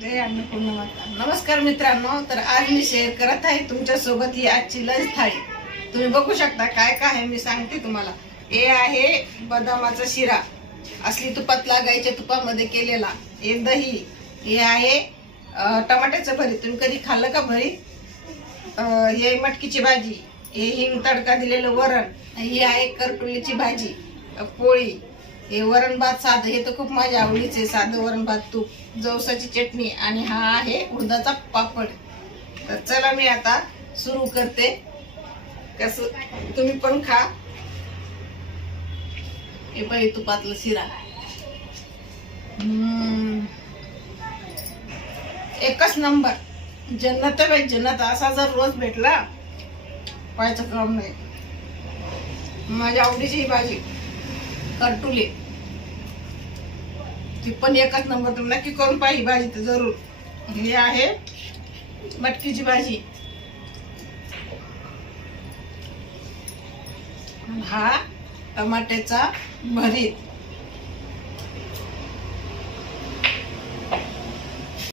जय अन्नपूर्णा माता. नमस्कार मित्रांनो. तर आज मी शेअर करत आहे तुमच्या सोबत ही आजची लंच थाळी. तुम्ही बघू शकता काय काय आहे मी सांगते तुम्हाला. हे आहे बदामाचा शिरा, असली तुपात लागायच्या तुपामध्ये केलेला. हे दही, हे आहे टमाट्याचं भरीत. तुम्ही कधी खाल्लं का भरीत? हे मटकीची भाजी, हे हिंग तडका दिलेलं वरण, ही आहे करटुलीची भाजी, पोळी, हे वरण भात साधं. हे तर खूप माझ्या आवडीचे साधं वरण भात, तूप, जवसाची चटणी आणि हा आहे उडदाचा पापड. तर चला मी आता सुरू करते. कसं तुम्ही पण खा. हे बाई तुपातलं शिरा एकच नंबर. जन्नत आहे बाई जन्नत. असा जर रोज भेटला पाहायचं काम नाही. माझ्या आवडीची ही भाजी करटुली, ती पण एकच नंबर. तुम्ही नक्की करून पाहिजे भाजी तर जरूर. ही आहे मटकीची भाजी, हा टमाट्याचा भरीत,